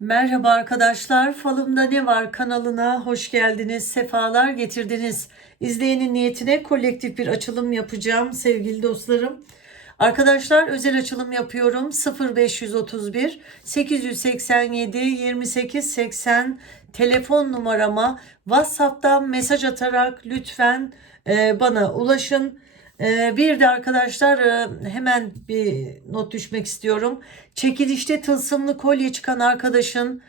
Merhaba arkadaşlar, Falımda Ne Var kanalına hoş geldiniz, sefalar getirdiniz. İzleyenin niyetine kolektif bir açılım yapacağım sevgili dostlarım. Arkadaşlar özel açılım yapıyorum 0531 887 28 80 telefon numarama WhatsApp'tan mesaj atarak lütfen e, bana ulaşın. E, bir de arkadaşlar e, hemen bir not düşmek istiyorum. Çekilişte tılsımlı kolye çıkan arkadaşın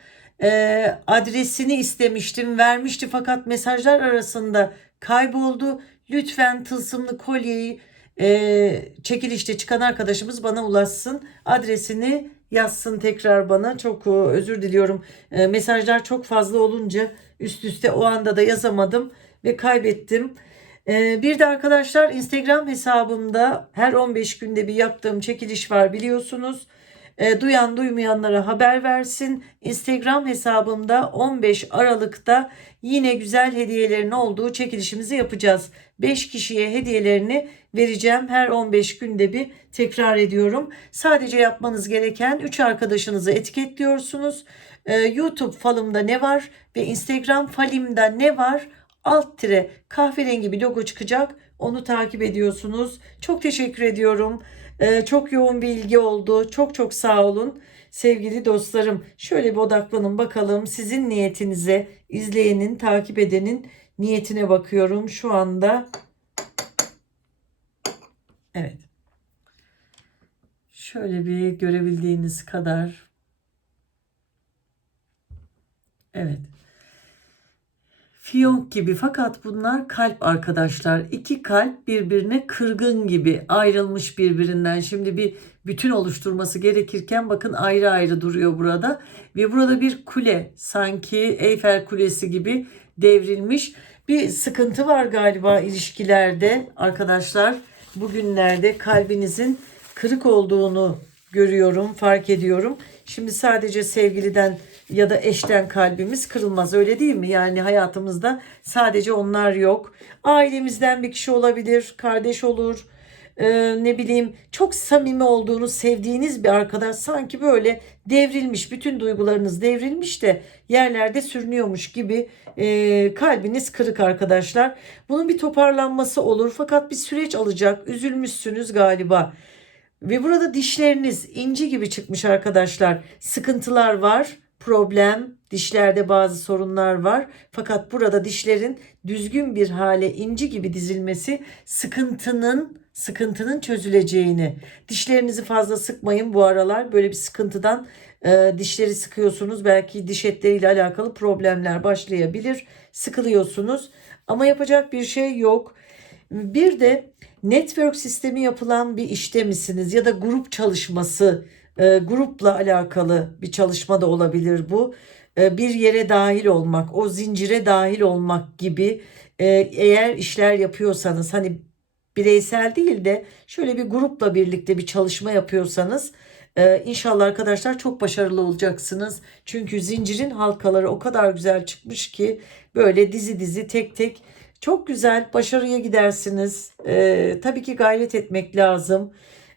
e, adresini istemiştim, vermişti fakat mesajlar arasında kayboldu. Lütfen tılsımlı kolyeyi e, çekilişte çıkan arkadaşımız bana ulaşsın. Adresini yazsın tekrar bana. Çok özür diliyorum. Mesajlar çok fazla olunca üst üste o anda da yazamadım ve kaybettim. E, bir de arkadaşlar Instagram hesabımda her 15 günde bir yaptığım çekiliş var biliyorsunuz. E, duyan duymayanlara haber versin. Instagram hesabımda 15 Aralık'ta yine güzel hediyelerin olduğu çekilişimizi yapacağız. 5 kişiye hediyelerini vereceğim. Her 15 günde bir tekrar ediyorum. Sadece yapmanız gereken 3 arkadaşınızı etiketliyorsunuz. E, YouTube falımda ne var ve Instagram falimda ne var? Alt tire kahverengi bir logo çıkacak. Onu takip ediyorsunuz. Çok teşekkür ediyorum. Ee, çok yoğun bir ilgi oldu. Çok çok sağ olun. Sevgili dostlarım şöyle bir odaklanın bakalım sizin niyetinize izleyenin takip edenin niyetine bakıyorum şu anda. Evet. Şöyle bir görebildiğiniz kadar. Evet. Fiyonk gibi fakat bunlar kalp arkadaşlar. İki kalp birbirine kırgın gibi ayrılmış birbirinden. Şimdi bir bütün oluşturması gerekirken bakın ayrı ayrı duruyor burada. Ve burada bir kule sanki Eyfel Kulesi gibi devrilmiş. Bir sıkıntı var galiba ilişkilerde arkadaşlar. Bugünlerde kalbinizin kırık olduğunu görüyorum, fark ediyorum. Şimdi sadece sevgiliden ya da eşten kalbimiz kırılmaz öyle değil mi? Yani hayatımızda sadece onlar yok. Ailemizden bir kişi olabilir, kardeş olur, e, ne bileyim çok samimi olduğunuz, sevdiğiniz bir arkadaş sanki böyle devrilmiş, bütün duygularınız devrilmiş de yerlerde sürünüyormuş gibi e, kalbiniz kırık arkadaşlar. Bunun bir toparlanması olur fakat bir süreç alacak. Üzülmüşsünüz galiba. Ve burada dişleriniz inci gibi çıkmış arkadaşlar. Sıkıntılar var, problem, dişlerde bazı sorunlar var. Fakat burada dişlerin düzgün bir hale inci gibi dizilmesi sıkıntının sıkıntının çözüleceğini. Dişlerinizi fazla sıkmayın bu aralar. Böyle bir sıkıntıdan e, dişleri sıkıyorsunuz. Belki diş etleriyle alakalı problemler başlayabilir. Sıkılıyorsunuz ama yapacak bir şey yok. Bir de network sistemi yapılan bir işte misiniz ya da grup çalışması, e, grupla alakalı bir çalışma da olabilir bu. E, bir yere dahil olmak, o zincire dahil olmak gibi e, eğer işler yapıyorsanız hani bireysel değil de şöyle bir grupla birlikte bir çalışma yapıyorsanız e, inşallah arkadaşlar çok başarılı olacaksınız. Çünkü zincirin halkaları o kadar güzel çıkmış ki böyle dizi dizi tek tek çok güzel başarıya gidersiniz. Ee, tabii ki gayret etmek lazım.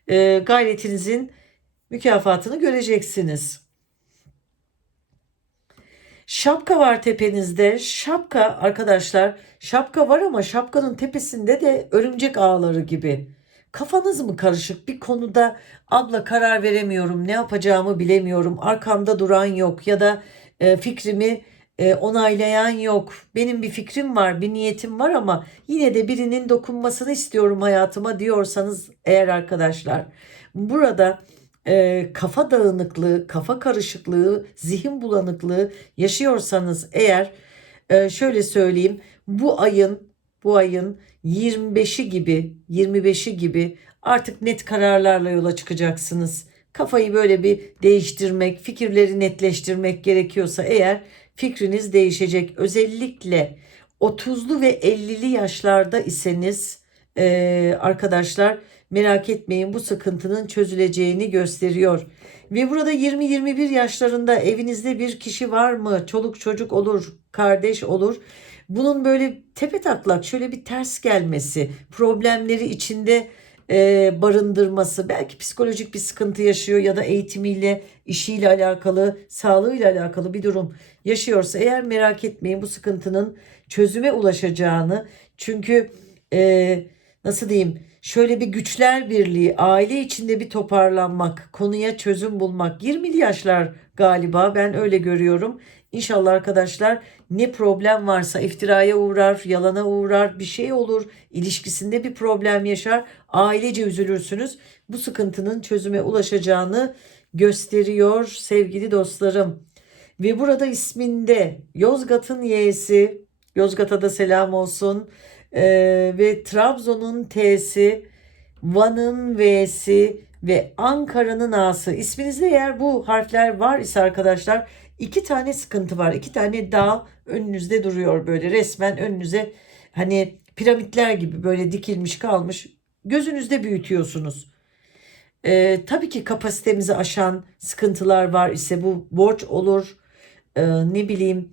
Ee, gayretinizin mükafatını göreceksiniz. Şapka var tepenizde. Şapka arkadaşlar şapka var ama şapkanın tepesinde de örümcek ağları gibi. Kafanız mı karışık bir konuda abla karar veremiyorum ne yapacağımı bilemiyorum arkamda duran yok ya da e, fikrimi e, onaylayan yok. Benim bir fikrim var, bir niyetim var ama yine de birinin dokunmasını istiyorum hayatıma diyorsanız eğer arkadaşlar burada e, kafa dağınıklığı, kafa karışıklığı, zihin bulanıklığı yaşıyorsanız eğer e, şöyle söyleyeyim bu ayın bu ayın 25'i gibi 25'i gibi artık net kararlarla yola çıkacaksınız. Kafayı böyle bir değiştirmek, fikirleri netleştirmek gerekiyorsa eğer fikriniz değişecek. Özellikle 30'lu ve 50'li yaşlarda iseniz e, arkadaşlar merak etmeyin bu sıkıntının çözüleceğini gösteriyor. Ve burada 20-21 yaşlarında evinizde bir kişi var mı? Çoluk çocuk olur, kardeş olur. Bunun böyle tepe taklak şöyle bir ters gelmesi, problemleri içinde e, barındırması, belki psikolojik bir sıkıntı yaşıyor ya da eğitimiyle, işiyle alakalı, sağlığıyla alakalı bir durum yaşıyorsa eğer merak etmeyin bu sıkıntının çözüme ulaşacağını. Çünkü e, nasıl diyeyim? Şöyle bir güçler birliği, aile içinde bir toparlanmak, konuya çözüm bulmak. 20'li yaşlar galiba ben öyle görüyorum. İnşallah arkadaşlar ne problem varsa iftiraya uğrar, yalana uğrar, bir şey olur, ilişkisinde bir problem yaşar, ailece üzülürsünüz. Bu sıkıntının çözüme ulaşacağını gösteriyor sevgili dostlarım. Ve burada isminde Yozgat'ın Y'si, Yozgat'a da selam olsun. Ee, ve Trabzon'un T'si, Van'ın V'si ve Ankara'nın A'sı. İsminizde eğer bu harfler var ise arkadaşlar iki tane sıkıntı var. İki tane dağ önünüzde duruyor böyle resmen önünüze hani piramitler gibi böyle dikilmiş kalmış. Gözünüzde büyütüyorsunuz. Ee, tabii ki kapasitemizi aşan sıkıntılar var ise bu borç olur, ee, ne bileyim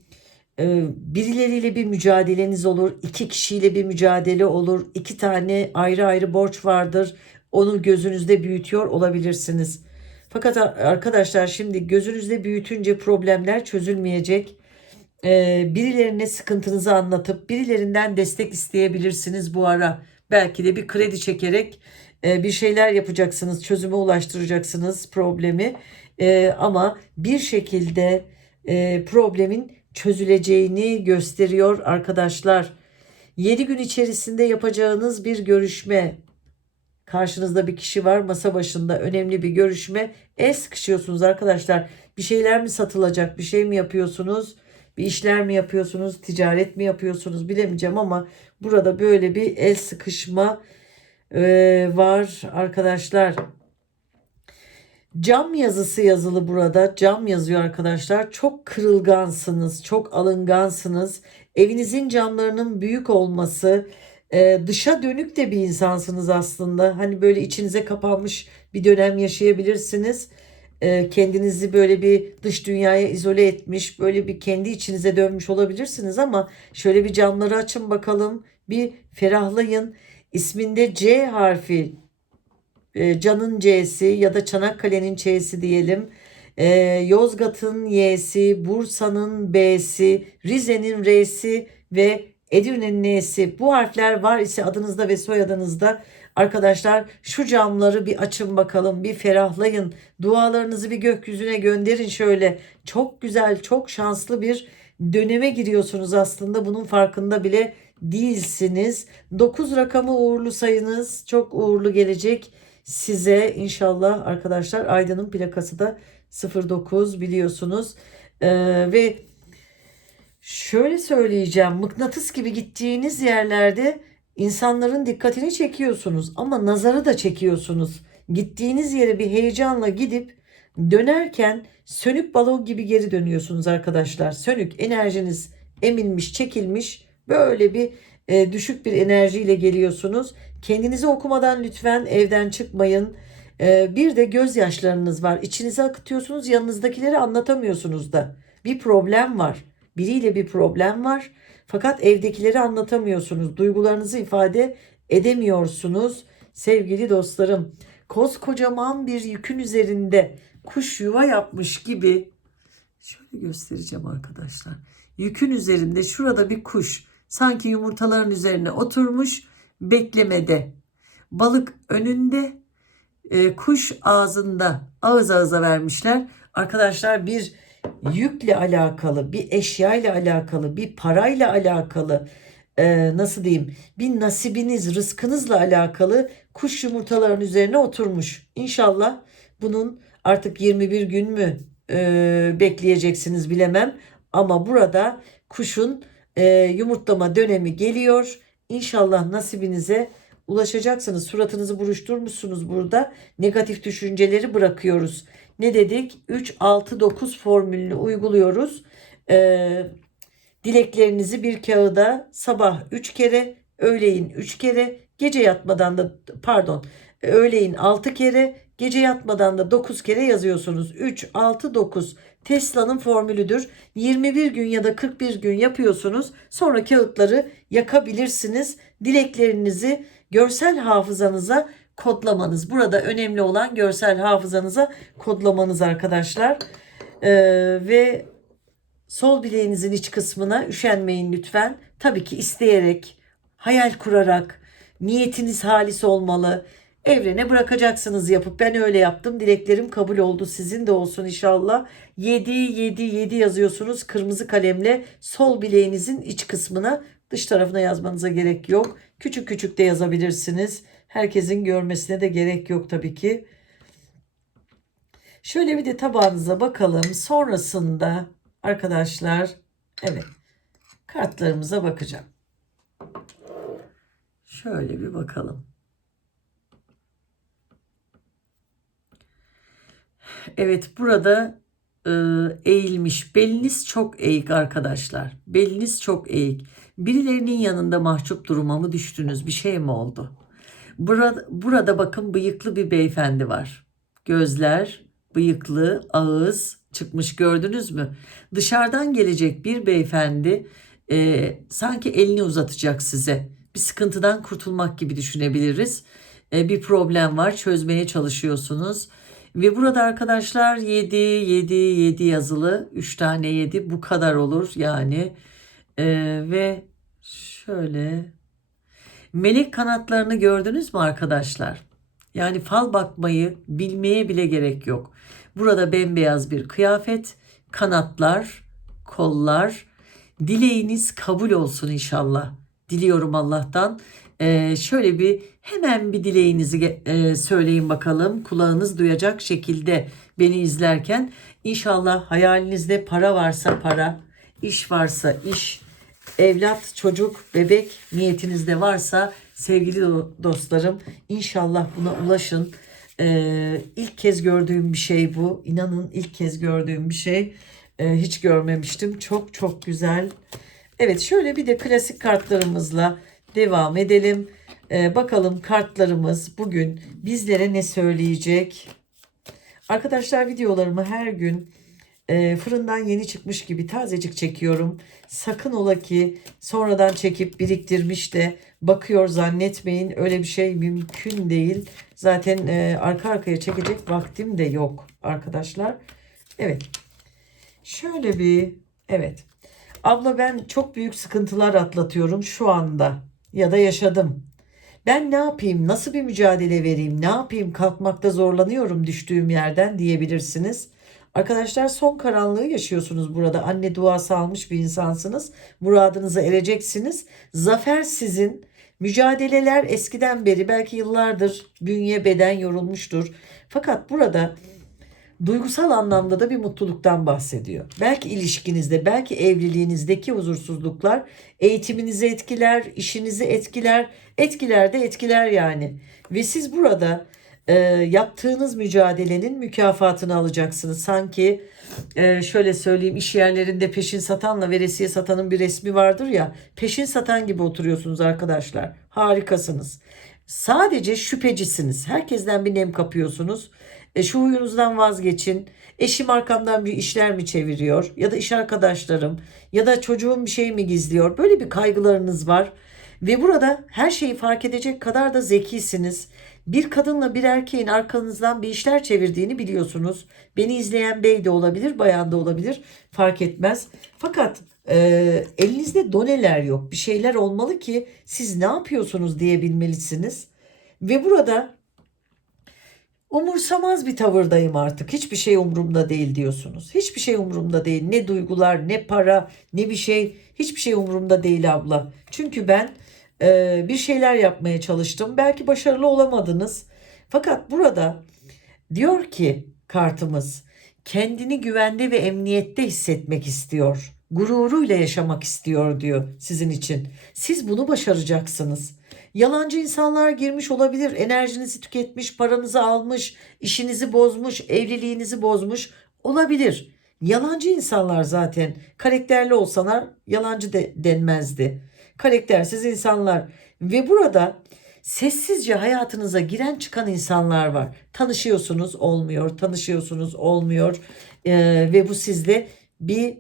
birileriyle bir mücadeleniz olur, iki kişiyle bir mücadele olur, iki tane ayrı ayrı borç vardır. Onu gözünüzde büyütüyor olabilirsiniz. Fakat arkadaşlar şimdi gözünüzde büyütünce problemler çözülmeyecek. Ee, birilerine sıkıntınızı anlatıp birilerinden destek isteyebilirsiniz bu ara. Belki de bir kredi çekerek e, bir şeyler yapacaksınız, çözüme ulaştıracaksınız problemi. E, ama bir şekilde e, problemin çözüleceğini gösteriyor arkadaşlar. 7 gün içerisinde yapacağınız bir görüşme. Karşınızda bir kişi var masa başında önemli bir görüşme. El sıkışıyorsunuz arkadaşlar. Bir şeyler mi satılacak? Bir şey mi yapıyorsunuz? Bir işler mi yapıyorsunuz? Ticaret mi yapıyorsunuz? Bilemeyeceğim ama burada böyle bir el sıkışma var arkadaşlar. Cam yazısı yazılı burada. Cam yazıyor arkadaşlar. Çok kırılgansınız, çok alıngansınız. Evinizin camlarının büyük olması, e, dışa dönük de bir insansınız aslında. Hani böyle içinize kapanmış bir dönem yaşayabilirsiniz. E, kendinizi böyle bir dış dünyaya izole etmiş, böyle bir kendi içinize dönmüş olabilirsiniz ama şöyle bir camları açın bakalım. Bir ferahlayın. İsminde C harfi e, Can'ın C'si ya da Çanakkale'nin Ç'si diyelim. E, Yozgat'ın Y'si, Bursa'nın B'si, Rize'nin R'si ve Edirne'nin N'si. Bu harfler var ise adınızda ve soyadınızda arkadaşlar şu camları bir açın bakalım, bir ferahlayın. Dualarınızı bir gökyüzüne gönderin şöyle. Çok güzel, çok şanslı bir döneme giriyorsunuz aslında. Bunun farkında bile değilsiniz. 9 rakamı uğurlu sayınız. Çok uğurlu gelecek size inşallah arkadaşlar Aydın'ın plakası da 09 biliyorsunuz. Ee, ve şöyle söyleyeceğim mıknatıs gibi gittiğiniz yerlerde insanların dikkatini çekiyorsunuz ama nazarı da çekiyorsunuz. Gittiğiniz yere bir heyecanla gidip dönerken sönük balon gibi geri dönüyorsunuz arkadaşlar. Sönük enerjiniz eminmiş, çekilmiş böyle bir e, düşük bir enerjiyle geliyorsunuz. Kendinizi okumadan lütfen evden çıkmayın. E, bir de gözyaşlarınız var. İçinize akıtıyorsunuz, yanınızdakileri anlatamıyorsunuz da. Bir problem var. Biriyle bir problem var. Fakat evdekileri anlatamıyorsunuz. Duygularınızı ifade edemiyorsunuz. Sevgili dostlarım, koskocaman bir yükün üzerinde kuş yuva yapmış gibi şöyle göstereceğim arkadaşlar. Yükün üzerinde şurada bir kuş sanki yumurtaların üzerine oturmuş beklemede. Balık önünde, e, kuş ağzında ağız ağıza vermişler. Arkadaşlar bir yükle alakalı, bir eşyayla alakalı, bir parayla alakalı, e, nasıl diyeyim, bir nasibiniz, rızkınızla alakalı kuş yumurtaların üzerine oturmuş. İnşallah bunun artık 21 gün mü e, bekleyeceksiniz bilemem. Ama burada kuşun e, yumurtlama dönemi geliyor. İnşallah nasibinize ulaşacaksınız. Suratınızı buruşturmuşsunuz burada. Negatif düşünceleri bırakıyoruz. Ne dedik? 3 6 9 formülünü uyguluyoruz. Ee, dileklerinizi bir kağıda sabah 3 kere, öğleyin 3 kere, gece yatmadan da pardon, öğleyin 6 kere, gece yatmadan da 9 kere yazıyorsunuz. 3 6 9 Tesla'nın formülüdür. 21 gün ya da 41 gün yapıyorsunuz. Sonra kağıtları yakabilirsiniz. Dileklerinizi görsel hafızanıza kodlamanız. Burada önemli olan görsel hafızanıza kodlamanız arkadaşlar. Ee, ve sol bileğinizin iç kısmına üşenmeyin lütfen. Tabii ki isteyerek, hayal kurarak, niyetiniz halis olmalı. Evrene bırakacaksınız yapıp ben öyle yaptım. Dileklerim kabul oldu. Sizin de olsun inşallah. 7 7 7 yazıyorsunuz kırmızı kalemle sol bileğinizin iç kısmına dış tarafına yazmanıza gerek yok. Küçük küçük de yazabilirsiniz. Herkesin görmesine de gerek yok tabii ki. Şöyle bir de tabağınıza bakalım. Sonrasında arkadaşlar evet kartlarımıza bakacağım. Şöyle bir bakalım. Evet burada e, eğilmiş. Beliniz çok eğik arkadaşlar. Beliniz çok eğik. Birilerinin yanında mahcup duruma mı düştünüz? Bir şey mi oldu? Burada, burada bakın bıyıklı bir beyefendi var. Gözler, bıyıklı, ağız çıkmış gördünüz mü? Dışarıdan gelecek bir beyefendi e, sanki elini uzatacak size. Bir sıkıntıdan kurtulmak gibi düşünebiliriz. E, bir problem var çözmeye çalışıyorsunuz. Ve burada arkadaşlar 7, 7, 7 yazılı. 3 tane 7 bu kadar olur yani. Ee, ve şöyle melek kanatlarını gördünüz mü arkadaşlar? Yani fal bakmayı bilmeye bile gerek yok. Burada bembeyaz bir kıyafet, kanatlar, kollar. Dileğiniz kabul olsun inşallah. Diliyorum Allah'tan. Ee, şöyle bir hemen bir dileğinizi e, söyleyin bakalım. Kulağınız duyacak şekilde beni izlerken. İnşallah hayalinizde para varsa para, iş varsa iş, evlat, çocuk, bebek niyetinizde varsa sevgili dostlarım inşallah buna ulaşın. Ee, ilk kez gördüğüm bir şey bu. İnanın ilk kez gördüğüm bir şey. Ee, hiç görmemiştim. Çok çok güzel. Evet şöyle bir de klasik kartlarımızla devam edelim. Ee, bakalım kartlarımız bugün bizlere ne söyleyecek? Arkadaşlar videolarımı her gün e, fırından yeni çıkmış gibi tazecik çekiyorum. Sakın ola ki sonradan çekip biriktirmiş de bakıyor zannetmeyin. Öyle bir şey mümkün değil. Zaten e, arka arkaya çekecek vaktim de yok arkadaşlar. Evet. Şöyle bir evet. Abla ben çok büyük sıkıntılar atlatıyorum şu anda ya da yaşadım. Ben ne yapayım, nasıl bir mücadele vereyim, ne yapayım, kalkmakta zorlanıyorum düştüğüm yerden diyebilirsiniz. Arkadaşlar son karanlığı yaşıyorsunuz burada. Anne duası almış bir insansınız. Muradınıza ereceksiniz. Zafer sizin. Mücadeleler eskiden beri belki yıllardır bünye beden yorulmuştur. Fakat burada duygusal anlamda da bir mutluluktan bahsediyor. Belki ilişkinizde, belki evliliğinizdeki huzursuzluklar eğitiminizi etkiler, işinizi etkiler, etkiler de etkiler yani. Ve siz burada e, yaptığınız mücadelenin mükafatını alacaksınız. Sanki e, şöyle söyleyeyim iş yerlerinde peşin satanla veresiye satanın bir resmi vardır ya peşin satan gibi oturuyorsunuz arkadaşlar. Harikasınız. Sadece şüphecisiniz. Herkesten bir nem kapıyorsunuz. E, şu huyunuzdan vazgeçin. Eşim arkamdan bir işler mi çeviriyor? Ya da iş arkadaşlarım ya da çocuğum bir şey mi gizliyor? Böyle bir kaygılarınız var. Ve burada her şeyi fark edecek kadar da zekisiniz. Bir kadınla bir erkeğin arkanızdan bir işler çevirdiğini biliyorsunuz. Beni izleyen bey de olabilir, bayan da olabilir. Fark etmez. Fakat e, elinizde doneler yok. Bir şeyler olmalı ki siz ne yapıyorsunuz diyebilmelisiniz. Ve burada umursamaz bir tavırdayım artık. Hiçbir şey umurumda değil diyorsunuz. Hiçbir şey umurumda değil. Ne duygular, ne para, ne bir şey. Hiçbir şey umurumda değil abla. Çünkü ben e, bir şeyler yapmaya çalıştım. Belki başarılı olamadınız. Fakat burada diyor ki kartımız kendini güvende ve emniyette hissetmek istiyor. Gururuyla yaşamak istiyor diyor sizin için. Siz bunu başaracaksınız. Yalancı insanlar girmiş olabilir. Enerjinizi tüketmiş, paranızı almış, işinizi bozmuş, evliliğinizi bozmuş olabilir. Yalancı insanlar zaten karakterli olsalar yalancı de denmezdi. Karaktersiz insanlar ve burada sessizce hayatınıza giren çıkan insanlar var. Tanışıyorsunuz olmuyor, tanışıyorsunuz olmuyor ee, ve bu sizde bir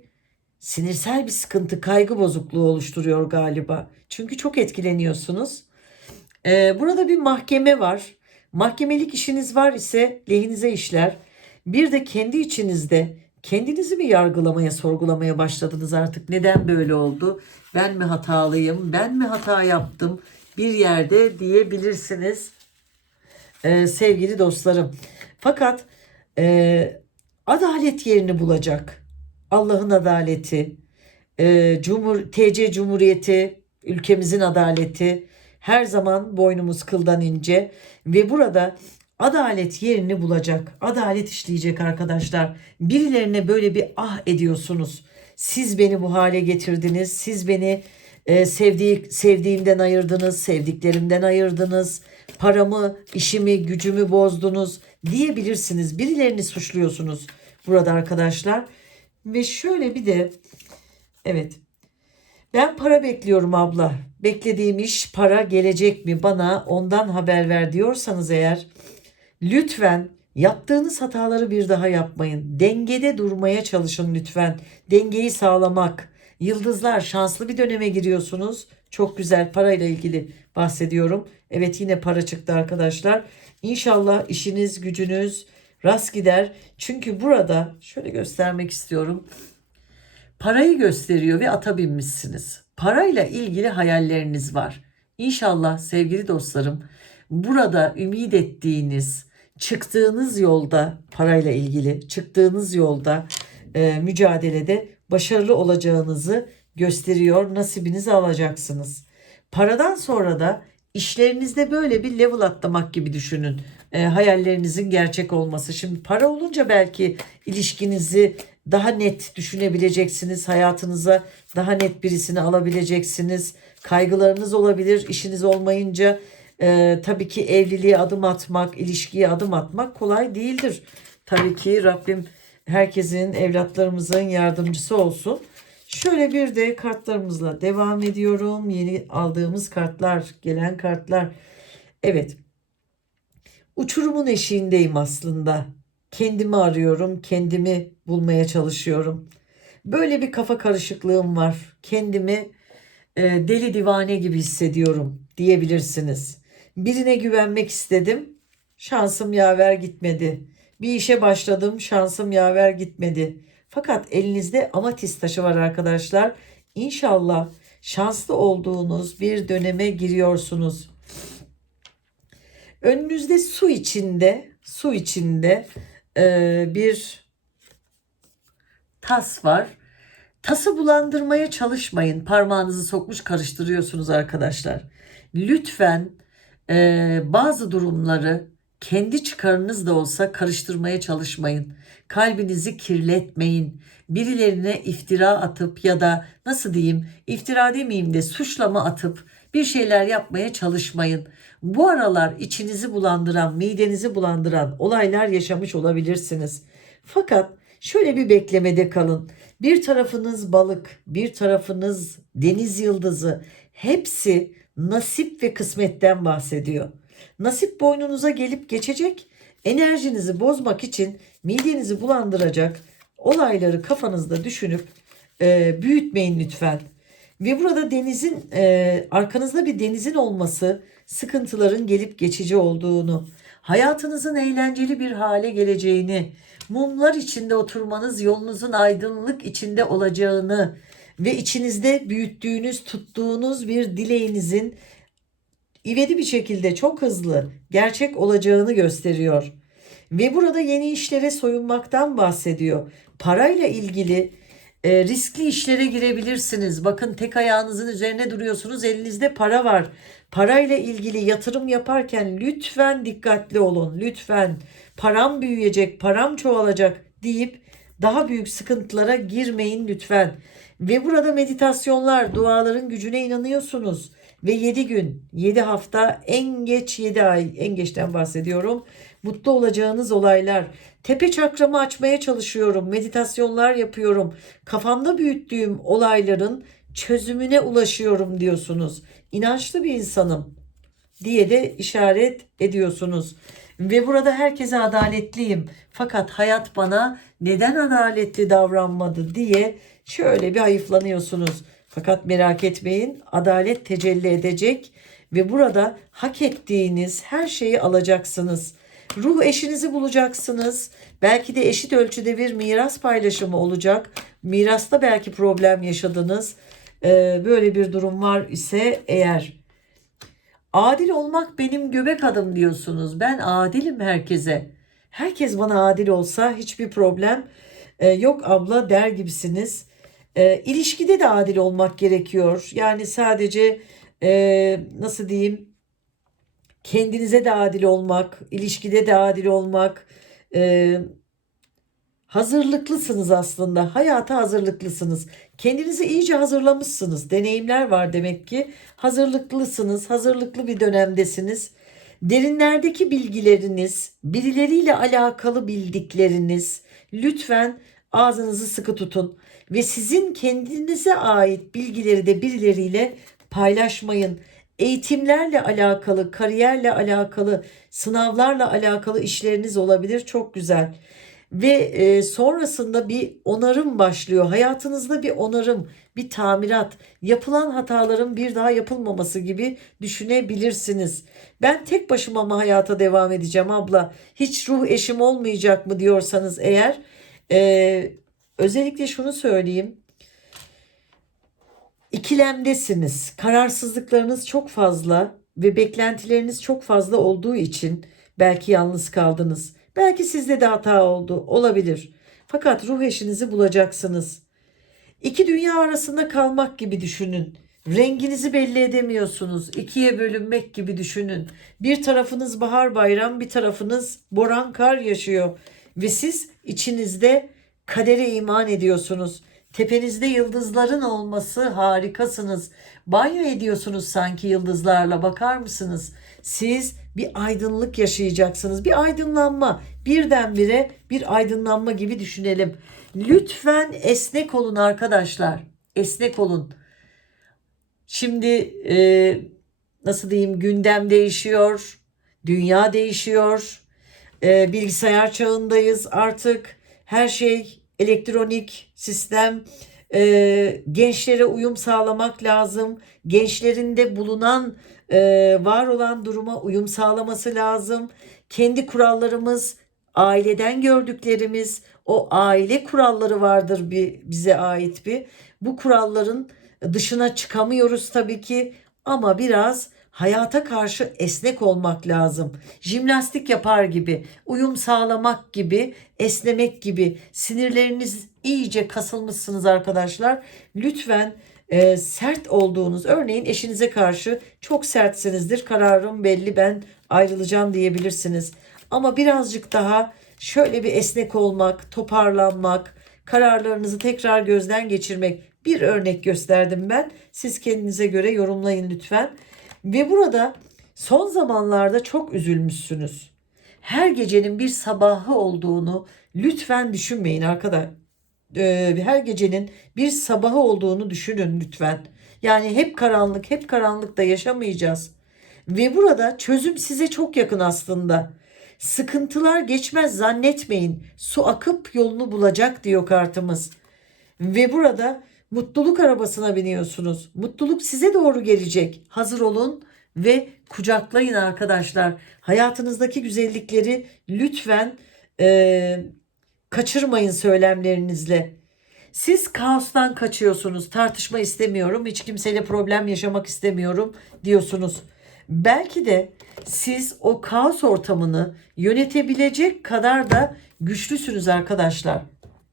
sinirsel bir sıkıntı, kaygı bozukluğu oluşturuyor galiba. Çünkü çok etkileniyorsunuz. Ee, burada bir mahkeme var. Mahkemelik işiniz var ise lehinize işler. Bir de kendi içinizde kendinizi mi yargılamaya, sorgulamaya başladınız artık? Neden böyle oldu? Ben mi hatalıyım? Ben mi hata yaptım? Bir yerde diyebilirsiniz Ee, sevgili dostlarım. Fakat e, adalet yerini bulacak. Allah'ın adaleti, e, Cumhur TC Cumhuriyeti, ülkemizin adaleti her zaman boynumuz kıldan ince ve burada adalet yerini bulacak. Adalet işleyecek arkadaşlar. Birilerine böyle bir ah ediyorsunuz. Siz beni bu hale getirdiniz. Siz beni e, sevdiği, sevdiğimden ayırdınız, sevdiklerimden ayırdınız. Paramı, işimi, gücümü bozdunuz diyebilirsiniz. Birilerini suçluyorsunuz burada arkadaşlar. Ve şöyle bir de evet ben para bekliyorum abla. Beklediğim iş para gelecek mi bana ondan haber ver diyorsanız eğer lütfen yaptığınız hataları bir daha yapmayın. Dengede durmaya çalışın lütfen. Dengeyi sağlamak. Yıldızlar şanslı bir döneme giriyorsunuz. Çok güzel parayla ilgili bahsediyorum. Evet yine para çıktı arkadaşlar. İnşallah işiniz gücünüz rast gider. Çünkü burada şöyle göstermek istiyorum parayı gösteriyor ve ata binmişsiniz. Parayla ilgili hayalleriniz var. İnşallah sevgili dostlarım burada ümit ettiğiniz, çıktığınız yolda parayla ilgili çıktığınız yolda e, mücadelede başarılı olacağınızı gösteriyor. Nasibinizi alacaksınız. Paradan sonra da işlerinizde böyle bir level atlamak gibi düşünün. E, hayallerinizin gerçek olması. Şimdi para olunca belki ilişkinizi daha net düşünebileceksiniz. Hayatınıza daha net birisini alabileceksiniz. Kaygılarınız olabilir. İşiniz olmayınca e, tabii ki evliliğe adım atmak, ilişkiye adım atmak kolay değildir. Tabii ki Rabbim herkesin, evlatlarımızın yardımcısı olsun. Şöyle bir de kartlarımızla devam ediyorum. Yeni aldığımız kartlar, gelen kartlar. Evet. Uçurumun eşiğindeyim aslında. Kendimi arıyorum, kendimi bulmaya çalışıyorum. Böyle bir kafa karışıklığım var. Kendimi e, deli divane gibi hissediyorum diyebilirsiniz. Birine güvenmek istedim. Şansım yaver gitmedi. Bir işe başladım. Şansım yaver gitmedi. Fakat elinizde amatist taşı var arkadaşlar. İnşallah şanslı olduğunuz bir döneme giriyorsunuz. Önünüzde su içinde, su içinde e, bir tas var. Tası bulandırmaya çalışmayın. Parmağınızı sokmuş karıştırıyorsunuz arkadaşlar. Lütfen e, bazı durumları kendi çıkarınız da olsa karıştırmaya çalışmayın. Kalbinizi kirletmeyin. Birilerine iftira atıp ya da nasıl diyeyim iftira demeyeyim de suçlama atıp bir şeyler yapmaya çalışmayın. Bu aralar içinizi bulandıran, midenizi bulandıran olaylar yaşamış olabilirsiniz. Fakat şöyle bir beklemede kalın. Bir tarafınız balık, bir tarafınız deniz yıldızı. Hepsi nasip ve kısmetten bahsediyor. Nasip boynunuza gelip geçecek. Enerjinizi bozmak için midenizi bulandıracak olayları kafanızda düşünüp e, büyütmeyin lütfen. Ve burada denizin e, arkanızda bir denizin olması sıkıntıların gelip geçici olduğunu, hayatınızın eğlenceli bir hale geleceğini, mumlar içinde oturmanız yolunuzun aydınlık içinde olacağını ve içinizde büyüttüğünüz, tuttuğunuz bir dileğinizin ivedi bir şekilde çok hızlı gerçek olacağını gösteriyor. Ve burada yeni işlere soyunmaktan bahsediyor. Parayla ilgili e, riskli işlere girebilirsiniz. Bakın tek ayağınızın üzerine duruyorsunuz. Elinizde para var. Parayla ilgili yatırım yaparken lütfen dikkatli olun. Lütfen param büyüyecek, param çoğalacak deyip daha büyük sıkıntılara girmeyin lütfen. Ve burada meditasyonlar, duaların gücüne inanıyorsunuz. Ve 7 gün, 7 hafta, en geç 7 ay, en geçten bahsediyorum. Mutlu olacağınız olaylar. Tepe çakramı açmaya çalışıyorum. Meditasyonlar yapıyorum. Kafamda büyüttüğüm olayların çözümüne ulaşıyorum diyorsunuz. İnançlı bir insanım diye de işaret ediyorsunuz. Ve burada herkese adaletliyim. Fakat hayat bana neden adaletli davranmadı diye şöyle bir hayıflanıyorsunuz. Fakat merak etmeyin adalet tecelli edecek ve burada hak ettiğiniz her şeyi alacaksınız. Ruh eşinizi bulacaksınız. Belki de eşit ölçüde bir miras paylaşımı olacak. Mirasta belki problem yaşadınız. Ee, böyle bir durum var ise eğer adil olmak benim göbek adım diyorsunuz. Ben adilim herkese. Herkes bana adil olsa hiçbir problem e, yok abla der gibisiniz. E, ilişkide de adil olmak gerekiyor. Yani sadece e, nasıl diyeyim kendinize de adil olmak, ilişkide de adil olmak, e, hazırlıklısınız aslında. Hayata hazırlıklısınız. Kendinizi iyice hazırlamışsınız. Deneyimler var demek ki. Hazırlıklısınız, hazırlıklı bir dönemdesiniz. Derinlerdeki bilgileriniz, birileriyle alakalı bildikleriniz lütfen ağzınızı sıkı tutun ve sizin kendinize ait bilgileri de birileriyle paylaşmayın. Eğitimlerle alakalı, kariyerle alakalı, sınavlarla alakalı işleriniz olabilir. Çok güzel. Ve e, sonrasında bir onarım başlıyor. Hayatınızda bir onarım, bir tamirat, yapılan hataların bir daha yapılmaması gibi düşünebilirsiniz. Ben tek başıma mı hayata devam edeceğim abla? Hiç ruh eşim olmayacak mı diyorsanız eğer e, özellikle şunu söyleyeyim. İkilemdesiniz. Kararsızlıklarınız çok fazla ve beklentileriniz çok fazla olduğu için belki yalnız kaldınız. Belki sizde de hata oldu. Olabilir. Fakat ruh eşinizi bulacaksınız. İki dünya arasında kalmak gibi düşünün. Renginizi belli edemiyorsunuz. İkiye bölünmek gibi düşünün. Bir tarafınız bahar bayram, bir tarafınız boran kar yaşıyor. Ve siz içinizde kadere iman ediyorsunuz. Tepenizde yıldızların olması harikasınız. Banyo ediyorsunuz sanki yıldızlarla bakar mısınız? Siz bir aydınlık yaşayacaksınız. Bir aydınlanma, birdenbire bir aydınlanma gibi düşünelim. Lütfen esnek olun arkadaşlar. Esnek olun. Şimdi e, nasıl diyeyim gündem değişiyor, dünya değişiyor, e, bilgisayar çağındayız artık. Her şey elektronik sistem. E, gençlere uyum sağlamak lazım. Gençlerinde bulunan e, var olan duruma uyum sağlaması lazım. Kendi kurallarımız, aileden gördüklerimiz, o aile kuralları vardır bir bize ait bir. Bu kuralların dışına çıkamıyoruz tabii ki ama biraz hayata karşı esnek olmak lazım. Jimnastik yapar gibi, uyum sağlamak gibi, esnemek gibi. Sinirleriniz iyice kasılmışsınız arkadaşlar. Lütfen e, sert olduğunuz, örneğin eşinize karşı çok sertsinizdir. Kararım belli ben ayrılacağım diyebilirsiniz. Ama birazcık daha şöyle bir esnek olmak, toparlanmak, kararlarınızı tekrar gözden geçirmek. Bir örnek gösterdim ben. Siz kendinize göre yorumlayın lütfen. Ve burada son zamanlarda çok üzülmüşsünüz. Her gecenin bir sabahı olduğunu lütfen düşünmeyin arkadaşlar. Ee, her gecenin bir sabahı olduğunu düşünün lütfen. Yani hep karanlık, hep karanlıkta yaşamayacağız. Ve burada çözüm size çok yakın aslında. Sıkıntılar geçmez zannetmeyin. Su akıp yolunu bulacak diyor kartımız. Ve burada mutluluk arabasına biniyorsunuz. Mutluluk size doğru gelecek. Hazır olun ve kucaklayın arkadaşlar. Hayatınızdaki güzellikleri lütfen e, kaçırmayın söylemlerinizle. Siz kaostan kaçıyorsunuz. Tartışma istemiyorum. Hiç kimseyle problem yaşamak istemiyorum diyorsunuz. Belki de siz o kaos ortamını yönetebilecek kadar da güçlüsünüz arkadaşlar.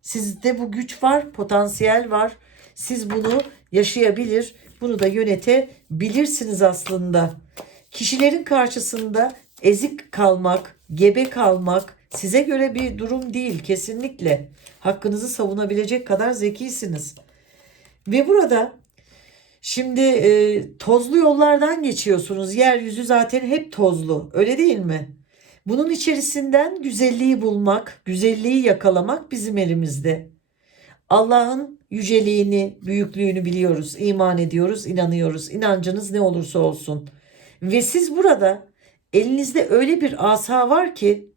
Sizde bu güç var, potansiyel var. Siz bunu yaşayabilir, bunu da yönetebilirsiniz aslında. Kişilerin karşısında ezik kalmak, gebe kalmak size göre bir durum değil kesinlikle. Hakkınızı savunabilecek kadar zekisiniz. Ve burada şimdi e, tozlu yollardan geçiyorsunuz. Yeryüzü zaten hep tozlu. Öyle değil mi? Bunun içerisinden güzelliği bulmak, güzelliği yakalamak bizim elimizde. Allah'ın yüceliğini, büyüklüğünü biliyoruz, iman ediyoruz, inanıyoruz. İnancınız ne olursa olsun. Ve siz burada elinizde öyle bir asa var ki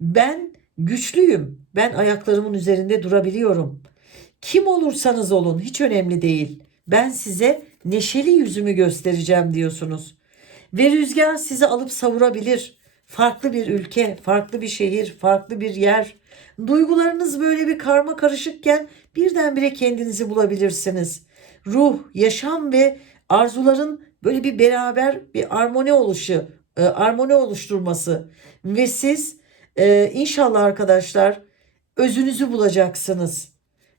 ben güçlüyüm. Ben ayaklarımın üzerinde durabiliyorum. Kim olursanız olun hiç önemli değil. Ben size neşeli yüzümü göstereceğim diyorsunuz. Ve rüzgar sizi alıp savurabilir. Farklı bir ülke, farklı bir şehir, farklı bir yer. Duygularınız böyle bir karma karışıkken birdenbire kendinizi bulabilirsiniz. Ruh, yaşam ve arzuların böyle bir beraber bir armoni oluşu, e, armoni oluşturması ve siz e, inşallah arkadaşlar özünüzü bulacaksınız.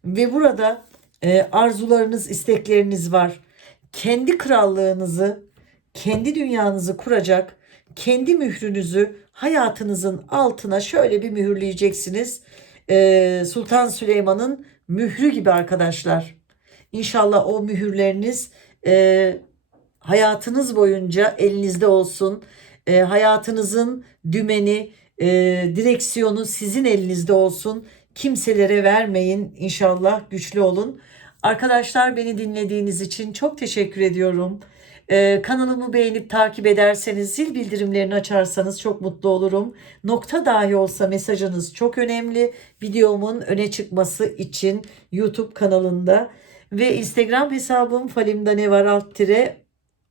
Ve burada e, arzularınız, istekleriniz var. Kendi krallığınızı, kendi dünyanızı kuracak, kendi mührünüzü hayatınızın altına şöyle bir mühürleyeceksiniz. E, Sultan Süleyman'ın mührü gibi arkadaşlar. İnşallah o mühürleriniz e, hayatınız boyunca elinizde olsun. E, hayatınızın dümeni, e, direksiyonu sizin elinizde olsun. Kimselere vermeyin. İnşallah güçlü olun. Arkadaşlar beni dinlediğiniz için çok teşekkür ediyorum. Ee, kanalımı beğenip takip ederseniz, zil bildirimlerini açarsanız çok mutlu olurum. Nokta dahi olsa mesajınız çok önemli. Videomun öne çıkması için YouTube kanalında ve Instagram hesabım Falimda ne var alt tire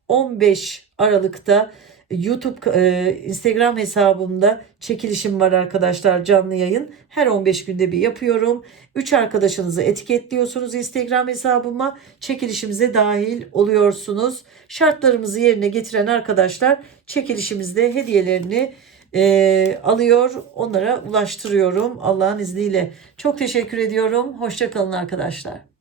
15 Aralık'ta YouTube e, Instagram hesabımda çekilişim var arkadaşlar canlı yayın. Her 15 günde bir yapıyorum. 3 arkadaşınızı etiketliyorsunuz Instagram hesabıma. Çekilişimize dahil oluyorsunuz. Şartlarımızı yerine getiren arkadaşlar çekilişimizde hediyelerini e, alıyor. Onlara ulaştırıyorum Allah'ın izniyle. Çok teşekkür ediyorum. Hoşçakalın arkadaşlar.